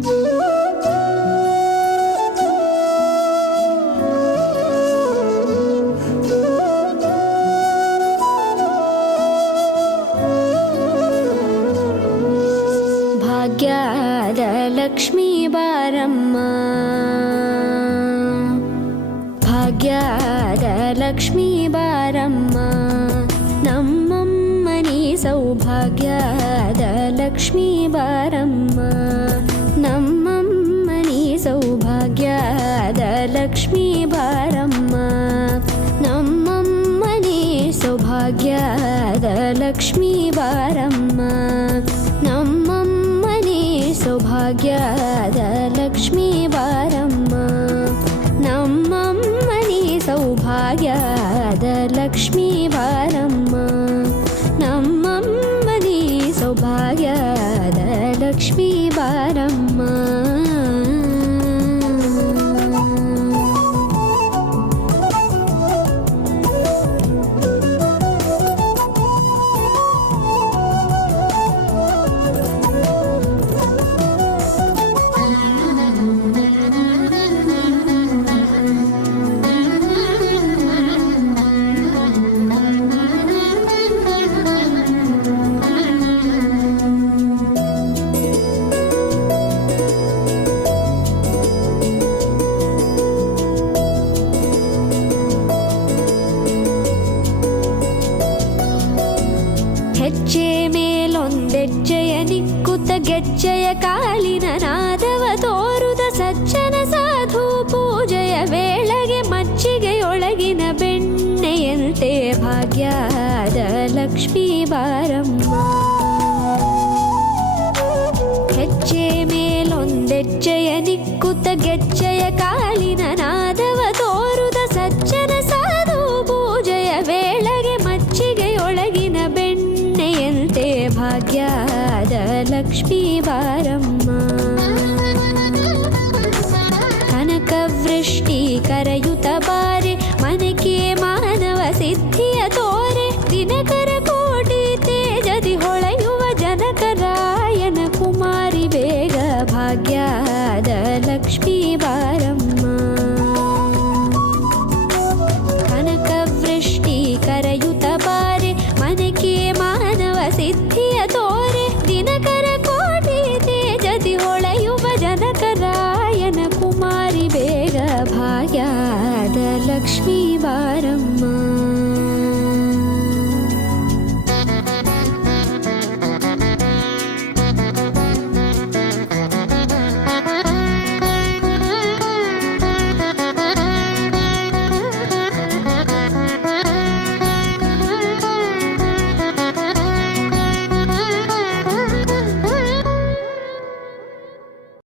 ಭಾಗ್ಯದ ಲಕ್ಷ್ಮೀ ಬಾರಮ್ಮ, ಭಾಗ್ಯದ ಲಕ್ಷ್ಮೀ ಬಾರಮ್ಮ, ನಮ್ಮಮ್ಮನಿ ಸೌಭಾಗ್ಯದ ಲಕ್ಷ್ಮೀ ಬಾರಮ್ಮ, ನಮ್ಮಮ್ಮನಿ ಸೌಭಾಗ್ಯದ ಲಕ್ಷ್ಮೀ ಬಾರಮ್ಮ, ನಮ್ಮಮ್ಮನಿ ಸೌಭಾಗ್ಯದ ಲಕ್ಷ್ಮೀ ಬಾರಮ್ಮ, ನಮ್ಮಮ್ಮನಿ ಸೌಭಾಗ್ಯದ ಲಕ್ಷ್ಮೀ ಬಾರಮ್ಮ, ನಮ್ಮಮ್ಮನಿ ಸೌಭಾಗ್ಯದ ಲಕ್ಷ್ಮೀ ಬಾರಮ್ಮ, ನಮ್ಮಮ್ಮನಿ ಸೌಭಾಗ್ಯದ ಲಕ್ಷ್ಮೀ ಬಾರಮ್ಮ. ಹೆಜ್ಜೆ ಮೇಲೊಂದೆಜ್ಜೆಯ ನಿಕ್ಕುತ್ತ ಗೆಜ್ಜೆಯ ಕಾಲಿನ ನಾದವ ತೋರುದ ಸಜ್ಜನ ಸಾಧು ಪೂಜೆಯ ವೇಳೆಗೆ ಮಜ್ಜಿಗೆಯೊಳಗಿನ ಬೆಣ್ಣೆಯಂತೆ ಭಾಗ್ಯದ ಲಕ್ಷ್ಮೀ ಬಾರಮ್ಮ, ಹೆಜ್ಜೆ ಮೇಲೊಂದೆಜ್ಜೆಯ ನಿಕ್ಕುತ್ತ ಗೆಜ್ಜೆಯ ಕಾಲಿನ ನಾದವ ತೋರುದ ಸಜ್ಜನ ಸಾಧು ಪೂಜೆಯ ವೇಳೆಗೆ ಮಜ್ಜಿಗೆಯೊಳಗಿನ ಬೆಣ್ಣೆಯಂತೆ ಭಾಗ್ಯದ ಲಕ್ಷ್ಮೀ ಬಾರಮ್ಮ,